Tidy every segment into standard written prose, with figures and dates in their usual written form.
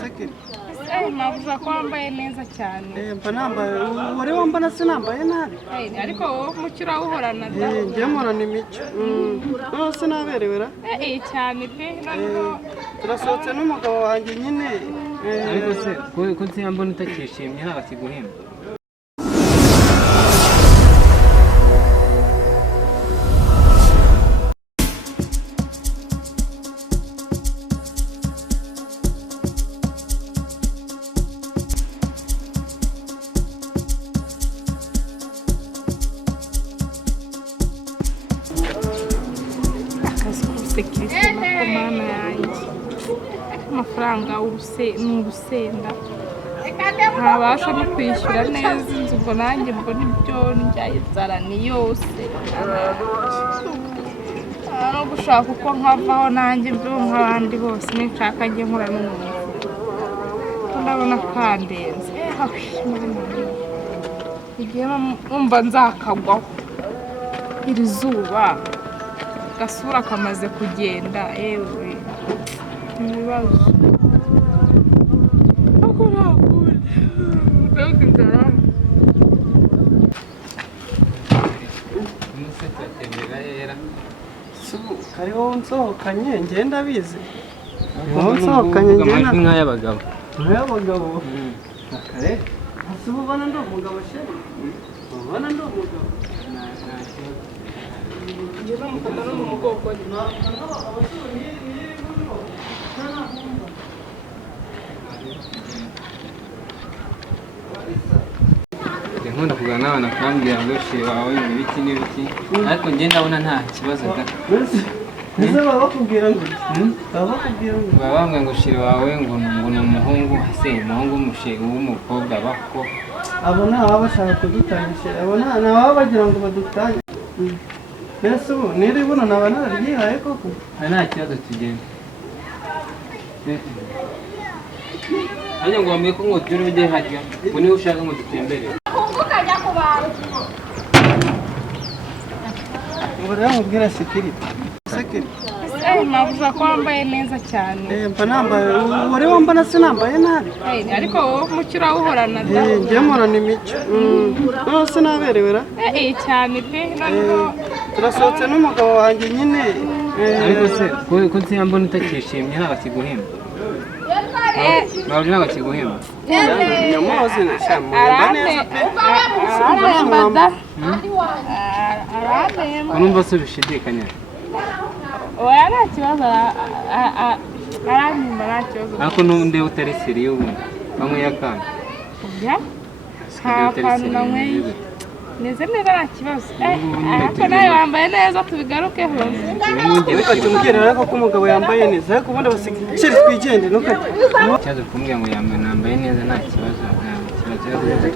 sekere mabuja ko wambaye neza cyane. Mba nambaye wari wambana sinambaye nabi. Ariko wowe mukira uhorana da. Ngiye murana imico. No sinaberewe ra? Cyane pe noneho turasohotse n'umugabo wanjye nyine. Ariko se ko nsiyambona utakishimye nta bakiguhemba. amafaranga n'urusenda ntabasha no kwishyura neza inzu ngo nanjye mbona ibyo ndya inzara ni yose no gushaka uko nkavaho nanjye ibyo nk'abandi bose ninshaka njye nkora n'umuntu ndabona kandenze igihe numva nzakagwaho iri zuba gasura kamaze kugenda yewe ibibazo ako nakure mbega inzara kariho nsohokanye ngenda bize nsohokanye ngenda nk'ay'abagabo kare asuba ubona ndi umugabo sheri ubona ndi umugabo ngena mukata no mu mugongo nkunda kuganira n'abana akambwira ngo sheri wawe ibiki n'ibiki ariko njye ndabona nta kibazo da ese baba bakubwira ngo baba bambwira ngo sheri wawe ngo ni umuhungu ese umuhungu w'umukobwa bako abo nta baba bashaka kudutanga abo nta baba bagira ngo badutange mbese ubu niri buno naba nararyihaye koko nta kibazo tugenda hanyuma ngo wamenye ko ngo turi bujye hajya ngo niba ushaka ngo dutembere ngo rero mubwira sekiriti mabuja ko wambaye neza cyane. Mba nambaye wari wambana sinambaye nabi. Ariko wowe mukira uhorana da. Ngiye murana imico. No sinaberewe ra? Cyane pe noneho turasohotse n'umugabo wanjye nyine. Ariko se ko nsiyambona utakishimye nta bakiguhemba. Ntabwo bakiguhemba. Nyamuzi shamwe neza pe. Arahemba. Urumva se bishidikanya? Oya nta kibazo aranyumva nta kibazo. Ariko n'undi utari seri y'ubundi bamwe yakanga. Oya nta kantu namwe neze neza nta kibazo. Ariko nawe wambaye neza tubigarukeho. Reka tumubwire ariko ko umugabo yambaye neza ariko ubundi basigire twigende ikibazo kumbwira ngo yambaye neza nta kibazo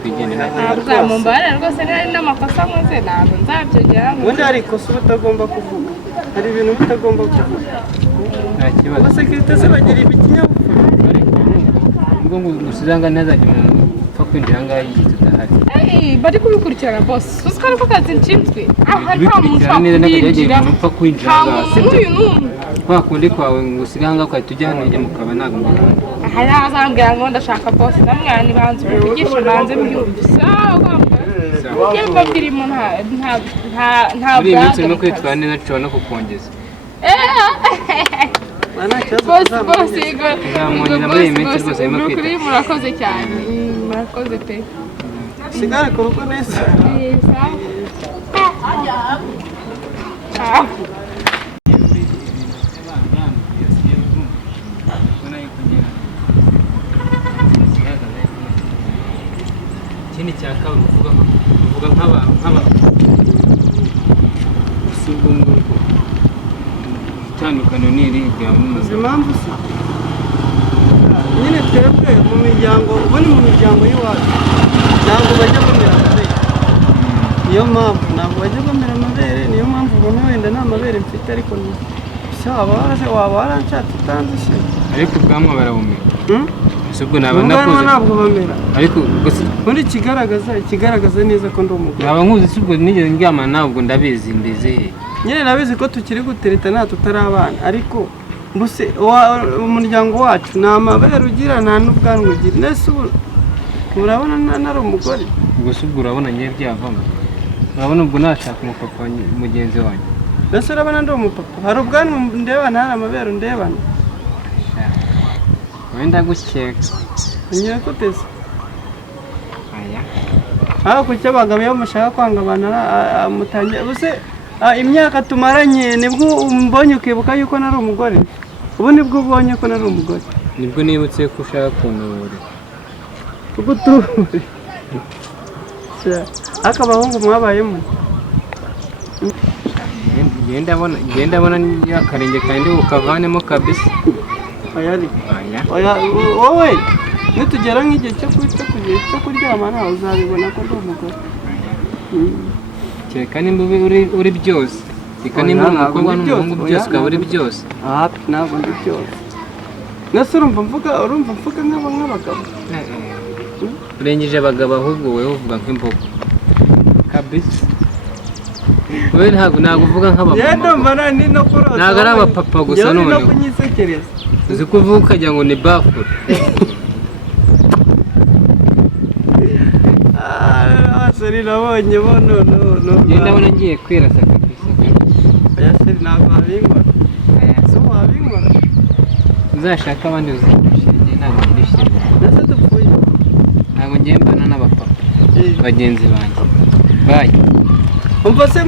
twigende ntabwo mumbare rwose nari n'amakosa nkoze ntabwo nzabyongera ubundi hari ikosa utagomba kuvuga hari ibintu bitagomba kuvuga nta kibazo abasekirite se bagira ibikinyabupfura ubwo ngo usanga ntazajya umuntu upfa kwinjira ngaho igihe tudahari bari kubikurikirana bose uzi ko ariko kazi nshinzwe aha nta muntu upfa kwinjira kwa kundi kwawe ngo usige ahangaha ukahita ujya hano ujya mu kaba ntabwo mbona aha yazambwira ngo ndashaka bose namwana banze ubivugisha banze mbyumvise ujye mbabwirimo nta muri iyi minsi urimo kwitwara neza nshobora no kukongeza bose uzamwongeza muri iyi minsi rwose arimo kwitwara murakoze cyane murakoze pe sigara ku rugo neza ikindi cya kabiri uvuga nk'abantu si ubwo ngubwo itandukano ni irihe ryawe n'umugabo impamvu se nyine twebwe mu miryango ubundi mu miryango y'iwacu ntabwo bajya bamera amabere niyo mpamvu ntabwo bajya bamera amabere niyo mpamvu ubona wenda nta mabere mfite ariko waba waranshatse utanze se ariko ubwanwa barabumera ubwo ntabwo bamera ariko ubundi ikigaragaza neza ko ndi umugore naba nkuzi si ubwo nigeze ndyamana nawe ubwo ndabizi mbeze nyine nabizi ko tukiri gutereta nta tutari abana ariko Mbese umuryango wacu nta mabere ugira nta n'ubwanwa ugira nese urabona nari umugore gusa ubwo urabona ngiye byavamo urabona ubwo nashaka umupapa mugenzi wanjye nese urabona ndi umupapa hari ubwanwa ndebana hari amabere ndebana wenda gukeka ngiye kuteze aya aho kucyo abagabo iyo mushaka kwanga abantu mutangiye buse imyaka tumaranye nibwo mbonye ukibuka yuko nari umugore ubu nibwo ubonye ko nari umugore nibwo nibutse ko ushaka kuntura uguture akabahungu mwabayemo genda abona akarenge kandi ukavanemo kabisa wowe nitugera nk'igihe cyo kuryama nawe uzabibona ko ndi umugore kereka nimba uri byose reka nimba umukobwa n'umuhungu byose ukaba uri byose ntabwo ndi byose nese urumva mvuga nk'abagabo urengeje abagabo ahubwo wowe uvuga nk'imbogo kabisa wowe ntabwo uvuga nk'abamama ntabwo ari abapapa gusa noneho uzi ko uvuga ukagira ngo ni bafure seri nabonye bo no genda abona ngiye kwirasa kabisa oya seri ntabwo wabinkora so wabinkora uzashaka abandi uzabishije ntabwo ngirishije nase dupfuye ntabwo ngiye mbana n'abapapa bagenzi banjye bayi umva se